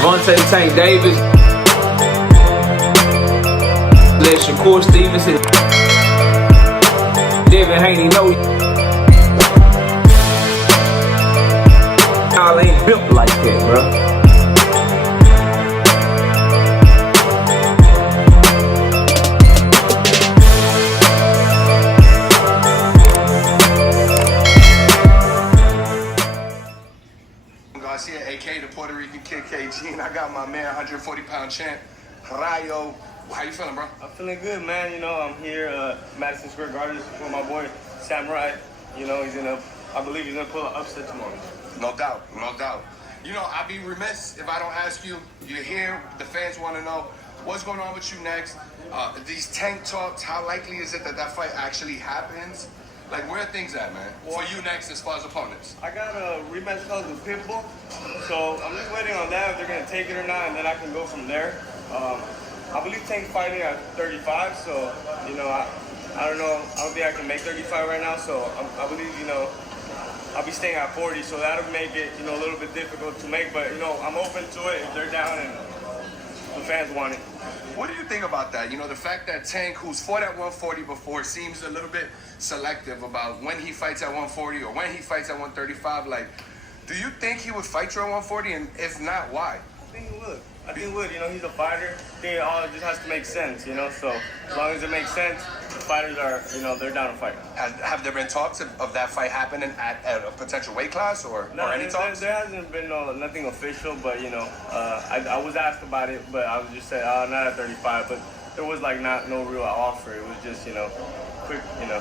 Gervonta, Tank Davis, let Shakur Stevenson, Devin Haney know y'all ain't built like that, bro. Garcia, aka the Puerto Rican Kid KG, and I got my man, 140-pound champ, Rayo. How you feeling, bro? I'm feeling good, man. You know, I'm here, Madison Square Garden, with my boy Samurai. You know, I believe he's gonna pull an upset tomorrow. No doubt, no doubt. You know, I'd be remiss if I don't ask you. You're here. The fans want to know what's going on with you next. These tank talks. How likely is it that that fight actually happens? Like, where are things at, man? For you next as far as opponents. I got a rematch clause with Pitbull, so I'm just waiting on that, if they're going to take it or not, and then I can go from there. I believe Tank fighting at 35, so, you know, I don't know. I don't think I can make 35 right now, so I believe, you know, I'll be staying at 40, so that'll make it, you know, a little bit difficult to make, but, you know, I'm open to it if they're down and the fans want it. What do you think about that? You know, the fact that Tank, who's fought at 140 before, seems a little bit selective about when he fights at 140 or when he fights at 135. Like, do you think he would fight you at 140? And if not, why? I think he would. You know, he's a fighter. I think it all just has to make sense, you know? So as long as it makes sense, the fighters are, you know, they're down to fight. Have there been talks of that fight happening at a potential weight class or any talks? There hasn't been nothing official, but, you know, I was asked about it, but I was just saying, not at 35. But there was, like, no real offer. It was just, you know, quick, you know.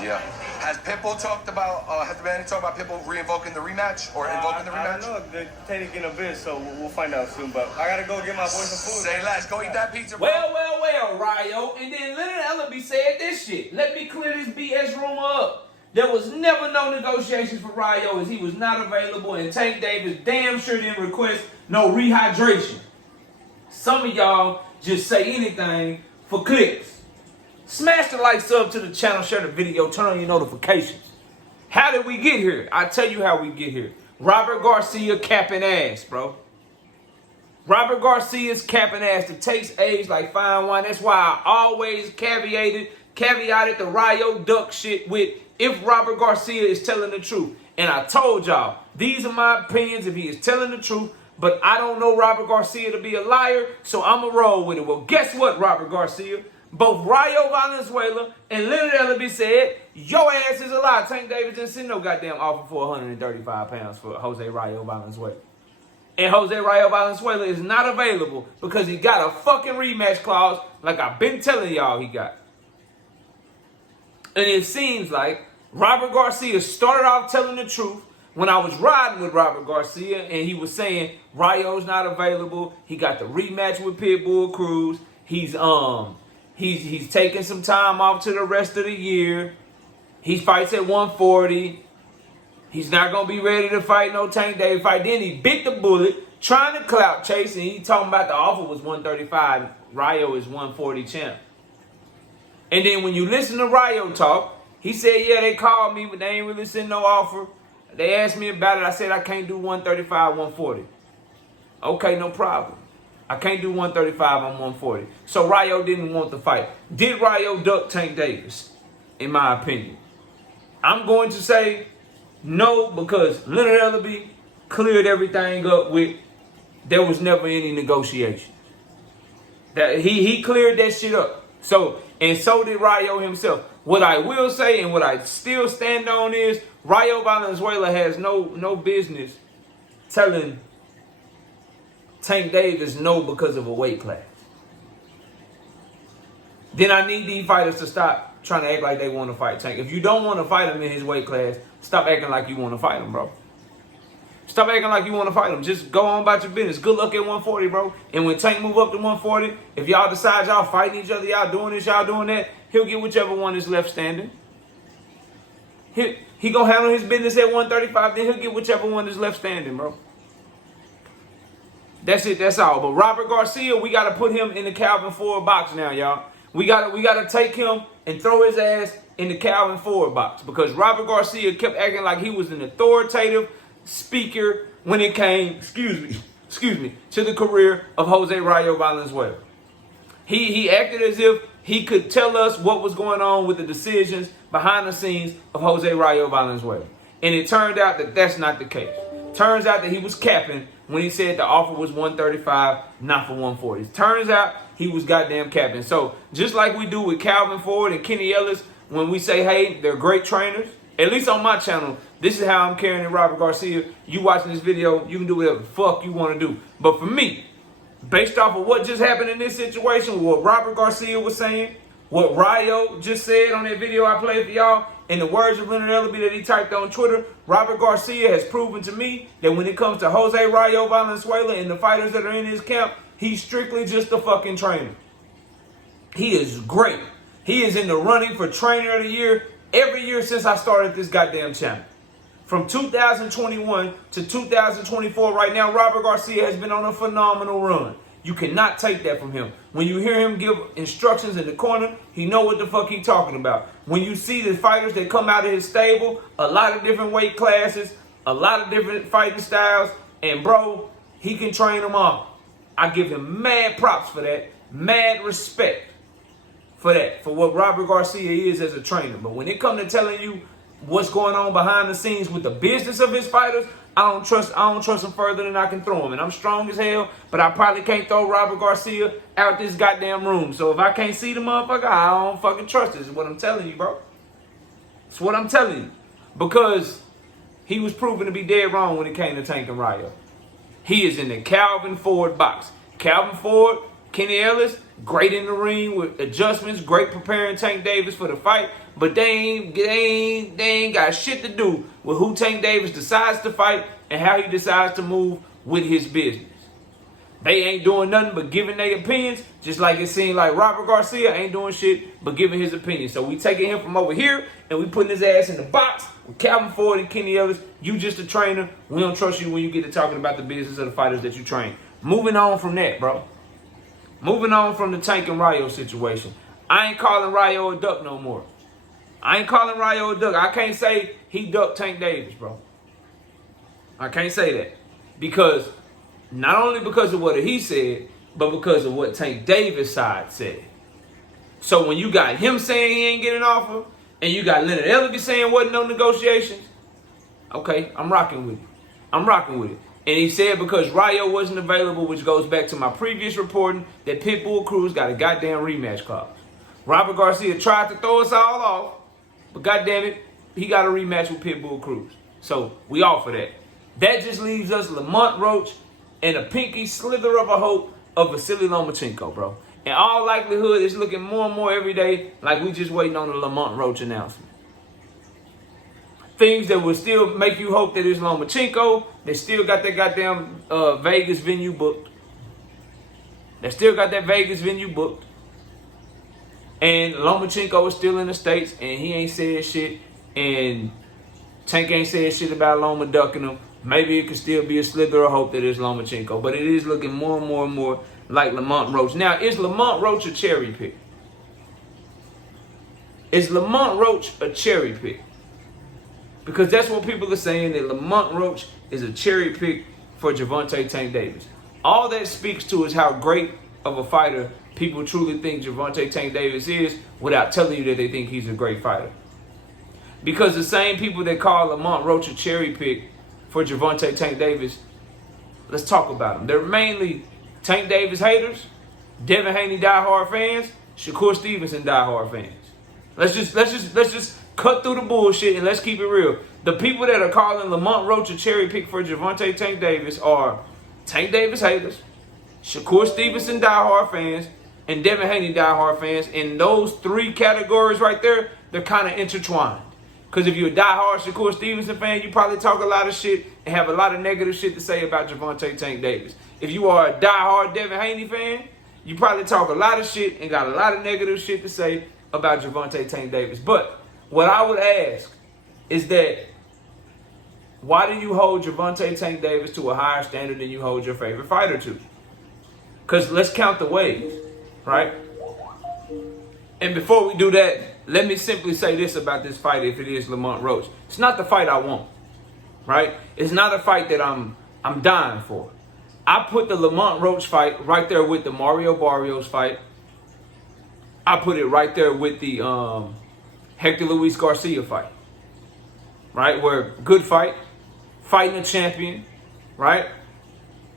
Yeah. Has Pitbull talked about, has there been any talk about Pitbull re-invoking the rematch or invoking the rematch? I don't know. They're taking a bit, so we'll find out soon. But I got to go get my boy some food. Say less. Go eat that pizza, bro. Well, Rayo. And then Leonard Ellaby said this shit. Let me clear this BS rumor up. There was never no negotiations for Rayo as he was not available, and Tank Davis damn sure didn't request no rehydration. Some of y'all just say anything for clicks. Smash the like, sub to the channel, share the video, turn on your notifications. How did we get here? I tell you how we get here. Robert Garcia capping ass, bro. Robert Garcia's capping ass that takes age like fine wine. That's why I always caveated the Rayo duck shit with if Robert Garcia is telling the truth. And I told y'all, these are my opinions if he is telling the truth. But I don't know Robert Garcia to be a liar, so I'm going to roll with it. Well, guess what, Robert Garcia? Both Rayo Valenzuela and Leonard Ellaby said, your ass is a lie. Tank Davis didn't send no goddamn offer for 135 pounds for Jose Rayo Valenzuela. And Jose Rayo Valenzuela is not available because he got a fucking rematch clause like I've been telling y'all he got. And it seems like Robert Garcia started off telling the truth when I was riding with Robert Garcia and he was saying Rayo's not available. He got the rematch with Pitbull Cruz. He's taking some time off to the rest of the year. He fights at 140. He's not going to be ready to fight no Tank Davis fight. Then he bit the bullet trying to clout chase, and he talking about the offer was 135. Rayo is 140 champ. And then when you listen to Rayo talk, he said, yeah, they called me, but they ain't really sent no offer. They asked me about it. I said I can't do 135, 140. Okay, no problem. I can't do 135 on 140. So Rayo didn't want the fight. Did Rayo duck Tank Davis? In my opinion. I'm going to say no because Leonard Ellaby cleared everything up with there was never any negotiation. That he cleared that shit up. So did Rayo himself. What I will say and what I still stand on is Rayo Valenzuela has no business telling Tank Davis no because of a weight class. Then I need these fighters to stop trying to act like they want to fight Tank. If you don't want to fight him in his weight class, stop acting like you want to fight him, bro. Stop acting like you want to fight him. Just go on about your business. Good luck at 140, bro. And when Tank move up to 140, if y'all decide y'all fighting each other, y'all doing this, y'all doing that, he'll get whichever one is left standing. He gonna handle his business at 135, then he'll get whichever one is left standing, bro. That's it. That's all. But Robert Garcia, we got to put him in the Calvin Ford box now, y'all. We got to take him and throw his ass in the Calvin Ford box because Robert Garcia kept acting like he was an authoritative speaker when it came, to the career of Jose Rayo Valenzuela. He acted as if he could tell us what was going on with the decisions behind the scenes of Jose Rayo Valenzuela. And it turned out that that's not the case. Turns out that he was capping when he said the offer was 135, not for 140. Turns out he was goddamn capping. So just like we do with Calvin Ford and Kenny Ellis, when we say, hey, they're great trainers, at least on my channel, this is how I'm carrying Robert Garcia. You watching this video, you can do whatever the fuck you want to do. But for me, based off of what just happened in this situation, what Robert Garcia was saying, what Rayo just said on that video I played for y'all, in the words of Leonard Ellaby that he typed on Twitter, Robert Garcia has proven to me that when it comes to Jose Rayo Valenzuela and the fighters that are in his camp, he's strictly just a fucking trainer. He is great. He is in the running for Trainer of the Year every year since I started this goddamn channel. From 2021 to 2024 right now, Robert Garcia has been on a phenomenal run. You cannot take that from him. When you hear him give instructions in the corner, he know what the fuck he talking about. When you see the fighters that come out of his stable, a lot of different weight classes, a lot of different fighting styles, and bro, he can train them all. I give him mad props for that, mad respect for that, for what Robert Garcia is as a trainer. But when it comes to telling you what's going on behind the scenes with the business of his fighters, I don't trust him further than I can throw him. And I'm strong as hell, but I probably can't throw Robert Garcia out this goddamn room. So if I can't see the motherfucker, I don't fucking trust this. Is what I'm telling you, bro. It's what I'm telling you. Because he was proven to be dead wrong when it came to Tank and Rayo. He is in the Calvin Ford box. Calvin Ford, Kenny Ellis, great in the ring with adjustments, great preparing Tank Davis for the fight, but they ain't got shit to do with who Tank Davis decides to fight and how he decides to move with his business. They ain't doing nothing but giving their opinions, just like it seemed like Robert Garcia ain't doing shit but giving his opinion. So we taking him from over here and we putting his ass in the box with Calvin Ford and Kenny Ellis. You just a trainer. We don't trust you when you get to talking about the business of the fighters that you train. Moving on from that, bro. Moving on from the Tank and Rayo situation. I ain't calling Rayo a duck no more. I ain't calling Rayo a duck. I can't say he ducked Tank Davis, bro. I can't say that. Because, not only because of what he said, but because of what Tank Davis' side said. So when you got him saying he ain't getting an offer, and you got Leonard Ellaby saying wasn't no negotiations, okay, I'm rocking with it. I'm rocking with it. And he said because Rayo wasn't available, which goes back to my previous reporting, that Pitbull Cruz got a goddamn rematch clause. Robert Garcia tried to throw us all off, but goddamn it, he got a rematch with Pitbull Cruz. So we all for that. That just leaves us Lamont Roach and a pinky slither of a hope of Vasily Lomachenko, bro. In all likelihood, it's looking more and more every day like we just waiting on the Lamont Roach announcement. Things that will still make you hope that it's Lomachenko. They still got that goddamn Vegas venue booked. They still got that Vegas venue booked. And Lomachenko is still in the States, and he ain't said shit. And Tank ain't said shit about Loma ducking him. Maybe it could still be a slither of hope that it's Lomachenko. But it is looking more and more and more like Lamont Roach. Now, is Lamont Roach a cherry pick? Is Lamont Roach a cherry pick? Because that's what people are saying, that Lamont Roach is a cherry pick for Gervonta Tank Davis. All that speaks to is how great of a fighter people truly think Gervonta Tank Davis is without telling you that they think he's a great fighter. Because the same people that call Lamont Roach a cherry pick for Gervonta Tank Davis, let's talk about them. They're mainly Tank Davis haters, Devin Haney diehard fans, Shakur Stevenson diehard fans. Let's just cut through the bullshit and let's keep it real. The people that are calling Lamont Roach a cherry pick for Gervonta Tank Davis are Tank Davis haters, Shakur Stevenson diehard fans, and Devin Haney diehard fans. And those three categories right there, they're kind of intertwined. Because if you're a diehard Shakur Stevenson fan, you probably talk a lot of shit and have a lot of negative shit to say about Gervonta Tank Davis. If you are a diehard Devin Haney fan, you probably talk a lot of shit and got a lot of negative shit to say about Gervonta Tank Davis. But what I would ask is that, why do you hold Gervonta Tank Davis to a higher standard than you hold your favorite fighter to? Because let's count the ways, right? And before we do that, let me simply say this about this fight, if it is Lamont Roach. It's not the fight I want, right? It's not a fight that I'm dying for. I put the Lamont Roach fight right there with the Mario Barrios fight. I put it right there with the Hector Luis Garcia fight. Right? Where good fight, fighting a champion, right?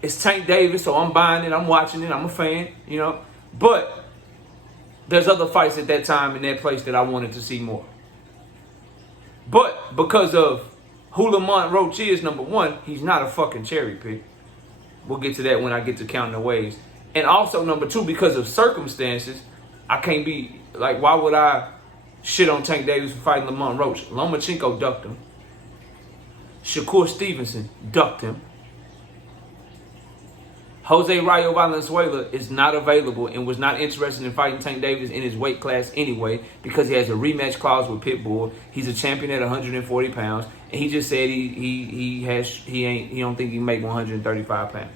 It's Tank Davis, so I'm buying it, I'm watching it, I'm a fan, you know. But there's other fights at that time in that place that I wanted to see more. But because of who Lamont Roach is, number one, he's not a fucking cherry pick. We'll get to that when I get to counting the ways. And also, number two, because of circumstances, I can't be, like, why would I shit on Tank Davis for fighting Lamont Roach? Lomachenko ducked him. Shakur Stevenson ducked him. Jose Rayo Valenzuela is not available and was not interested in fighting Tank Davis in his weight class anyway because he has a rematch clause with Pitbull. He's a champion at 140 pounds, and he just said he don't think he can make 135 pounds.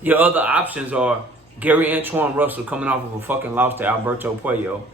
Your other options are Gary Antoine Russell coming off of a fucking loss to Alberto Puello.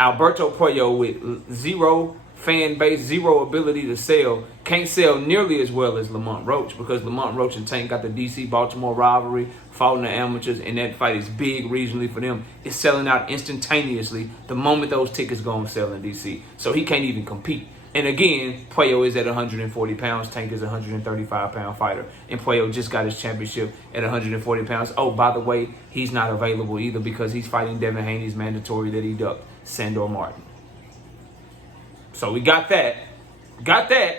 Alberto Puello with zero fan base, zero ability to sell, can't sell nearly as well as Lamont Roach because Lamont Roach and Tank got the DC-Baltimore rivalry, fought in the amateurs, and that fight is big regionally for them. It's selling out instantaneously the moment those tickets go on sale in DC. So he can't even compete. And again, Puello is at 140 pounds. Tank is a 135-pound fighter. And Puello just got his championship at 140 pounds. Oh, by the way, he's not available either because he's fighting Devin Haney's mandatory that he ducked, Sandor Martin. So we got that. Got that.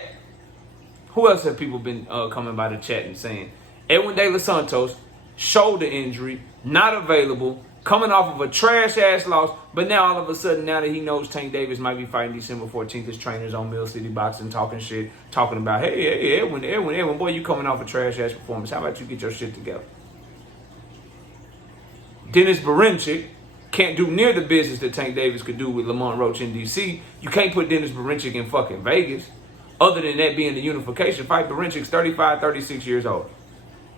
Who else have people been coming by the chat and saying? Edwin De Los Santos, shoulder injury, not available, coming off of a trash-ass loss, but now all of a sudden, now that he knows Tank Davis might be fighting December 14th, his trainers on Mill City Boxing talking shit, talking about, hey, Edwin, boy, you coming off a trash-ass performance. How about you get your shit together? Dennis Berinchik can't do near the business that Tank Davis could do with Lamont Roach in D.C. You can't put Dennis Berinchik in fucking Vegas. Other than that being the unification fight, Berinchik's 35, 36 years old.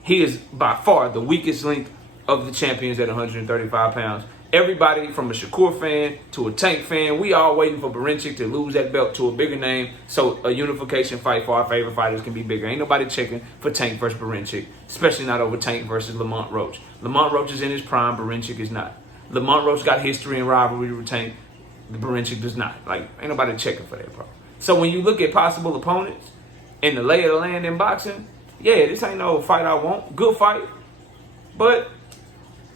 He is by far the weakest link of the champions at 135 pounds. Everybody from a Shakur fan to a Tank fan, we all waiting for Berinchik to lose that belt to a bigger name so a unification fight for our favorite fighters can be bigger. Ain't nobody checking for Tank versus Berinchik, especially not over Tank versus Lamont Roach. Lamont Roach is in his prime, Berinchik is not. Lamont Roach got history and rivalry with Tank. The Berinchik does not. Like, ain't nobody checking for that, bro. So when you look at possible opponents and the lay of the land in boxing, yeah, this ain't no fight I want. Good fight. But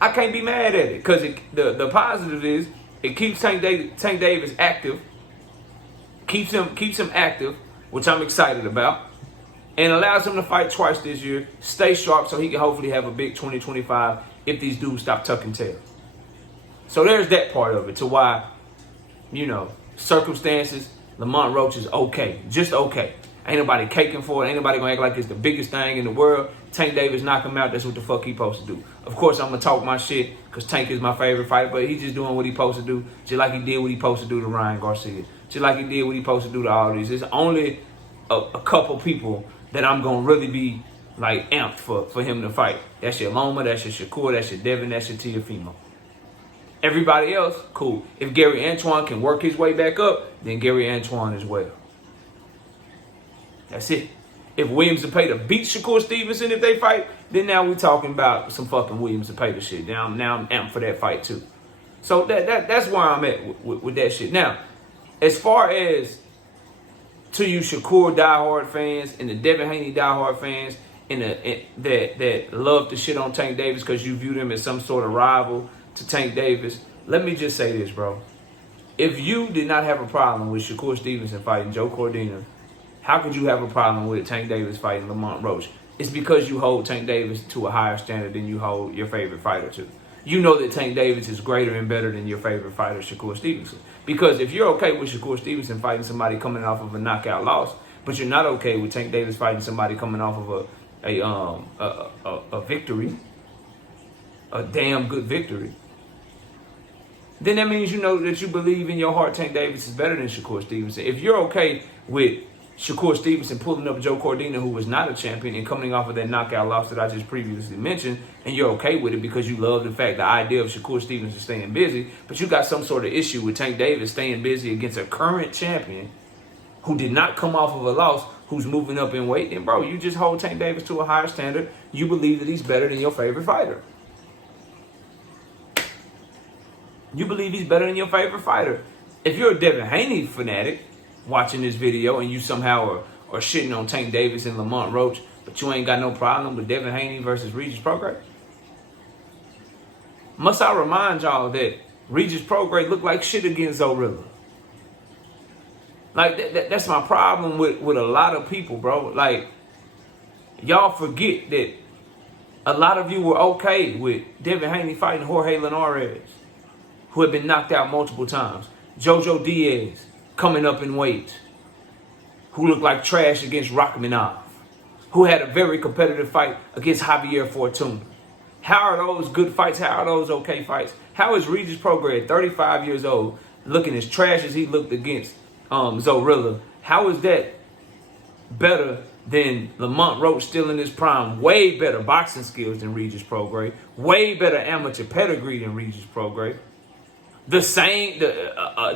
I can't be mad at it because the positive is it keeps Tank Davis active, keeps him active, which I'm excited about, and allows him to fight twice this year, stay sharp so he can hopefully have a big 2025 if these dudes stop tucking tails. So there's that part of it to why, you know, circumstances, Lamont Roach is okay, just okay. Ain't nobody caking for it. Ain't nobody gonna act like it's the biggest thing in the world. Tank Davis knock him out. That's what the fuck he supposed to do. Of course, I'm gonna talk my shit because Tank is my favorite fighter, but he's just doing what he supposed to do, just like he did what he supposed to do to Ryan Garcia, just like he did what he supposed to do to all these. There's only a couple people that I'm gonna really be like amped for him to fight. That's your Loma, that's your Shakur, that's your Devin, that's your Teofimo. Everybody else, cool. If Gary Antoine can work his way back up, then Gary Antoine as well. That's it. If Williams Zepeda beats Shakur Stevenson if they fight, then now we're talking about some fucking Williams Zepeda shit. Now I'm amped for that fight too. So that's where I'm at with that shit. Now, as far as to you Shakur diehard fans and the Devin Haney diehard fans and that love to shit on Tank Davis because you view them as some sort of rival to Tank Davis, let me just say this, bro. If you did not have a problem with Shakur Stevenson fighting Joe Cordina, how could you have a problem with Tank Davis fighting Lamont Roach? It's because you hold Tank Davis to a higher standard than you hold your favorite fighter to. You know that Tank Davis is greater and better than your favorite fighter, Shakur Stevenson. Because if you're okay with Shakur Stevenson fighting somebody coming off of a knockout loss, but you're not okay with Tank Davis fighting somebody coming off of a victory, a damn good victory, then that means you know that you believe in your heart Tank Davis is better than Shakur Stevenson. If you're okay with Shakur Stevenson pulling up Joe Cordina, who was not a champion, and coming off of that knockout loss that I just previously mentioned, and you're okay with it because you love the idea of Shakur Stevenson staying busy, but you got some sort of issue with Tank Davis staying busy against a current champion who did not come off of a loss, who's moving up in weight, then bro, you just hold Tank Davis to a higher standard. You believe that he's better than your favorite fighter. You believe he's better than your favorite fighter. If you're a Devin Haney fanatic watching this video and you somehow are shitting on Tank Davis and Lamont Roach, but you ain't got no problem with Devin Haney versus Regis Prograis, must I remind y'all that Regis Prograis looked like shit against Zorilla? Like, that's my problem with a lot of people, bro. Like, y'all forget that a lot of you were okay with Devin Haney fighting Jorge Linares, who had been knocked out multiple times. Jojo Diaz coming up in weight, who looked like trash against Rachmanov, who had a very competitive fight against Javier Fortuna. How are those good fights? How are those okay fights? How is Regis Prograis, 35 years old, looking as trash as he looked against Zorilla? How is that better than Lamont Roach still in his prime? Way better boxing skills than Regis Prograis. Way better amateur pedigree than Regis Prograis. The same,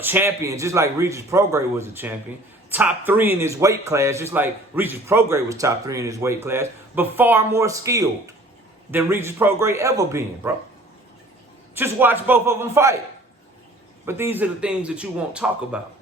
champion, just like Regis Prograis was a champion. Top 3 in his weight class, just like Regis Prograis was top 3 in his weight class, but far more skilled than Regis Prograis ever been, bro. Just watch both of them fight. But these are the things that you won't talk about.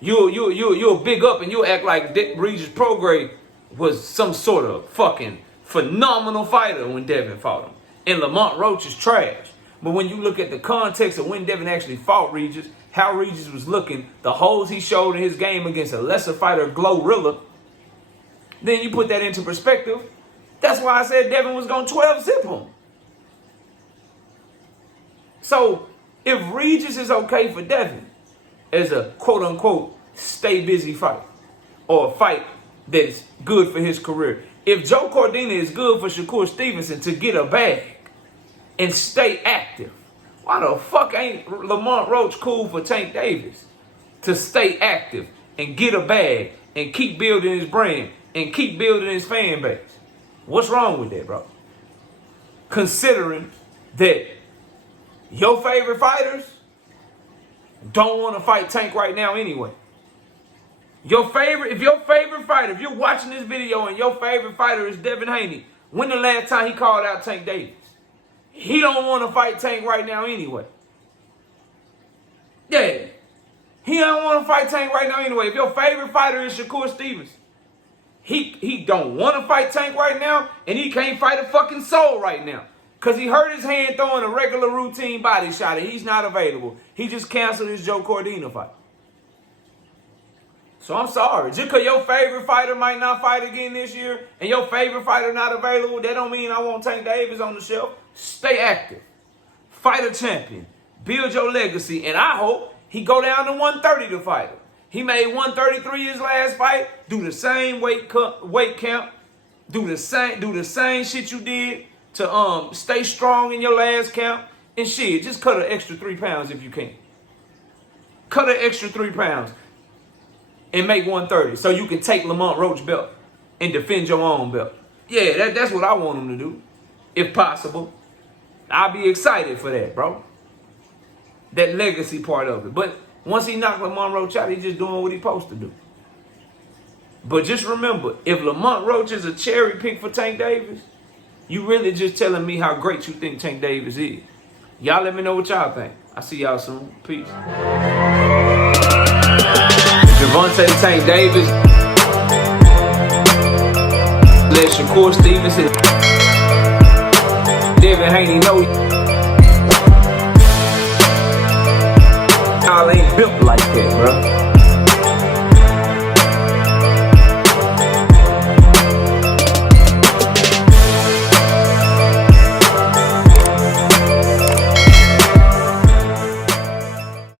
You'll big up and you'll act like Regis Prograis was some sort of fucking phenomenal fighter when Devin fought him. And Lamont Roach is trash. But when you look at the context of when Devin actually fought Regis, how Regis was looking, the holes he showed in his game against a lesser fighter, Glorilla, then you put that into perspective. That's why I said Devin was going to 12-zip him. So if Regis is okay for Devin as a quote-unquote stay busy fight, or a fight that's good for his career, if Joe Cordina is good for Shakur Stevenson to get a bag and stay active, why the fuck ain't Lamont Roach cool for Tank Davis to stay active and get a bag and keep building his brand and keep building his fan base? What's wrong with that, bro? Considering that your favorite fighters don't want to fight Tank right now anyway. If your favorite fighter, if you're watching this video and your favorite fighter is Devin Haney, when the last time he called out Tank Davis? He don't want to fight Tank right now anyway. Yeah. He don't want to fight Tank right now anyway. If your favorite fighter is Shakur Stevenson, he don't want to fight Tank right now, and he can't fight a fucking soul right now. Because he hurt his hand throwing a regular routine body shot, and he's not available. He just canceled his Joe Cordina fight. So I'm sorry. Just because your favorite fighter might not fight again this year, and your favorite fighter not available, that don't mean I want Tank Davis on the shelf. Stay active. Fight a champion. Build your legacy. And I hope he go down to 130 to fight him. He made 133 his last fight. Do the same weight count. Do the same shit you did to stay strong in your last count. And shit, just cut an extra 3 pounds if you can. Cut an extra 3 pounds and make 130 so you can take Lamont Roach belt and defend your own belt. Yeah, that's what I want him to do, if possible. I'll be excited for that, bro. That legacy part of it. But once he knocked Lamont Roach out, he's just doing what he's supposed to do. But just remember, if Lamont Roach is a cherry pick for Tank Davis, you really just telling me how great you think Tank Davis is. Y'all let me know what y'all think. I'll see y'all soon. Peace. Gervonta Tank Davis. Let Shakur Stevenson. Devin Haney know y'all ain't built like that, bro.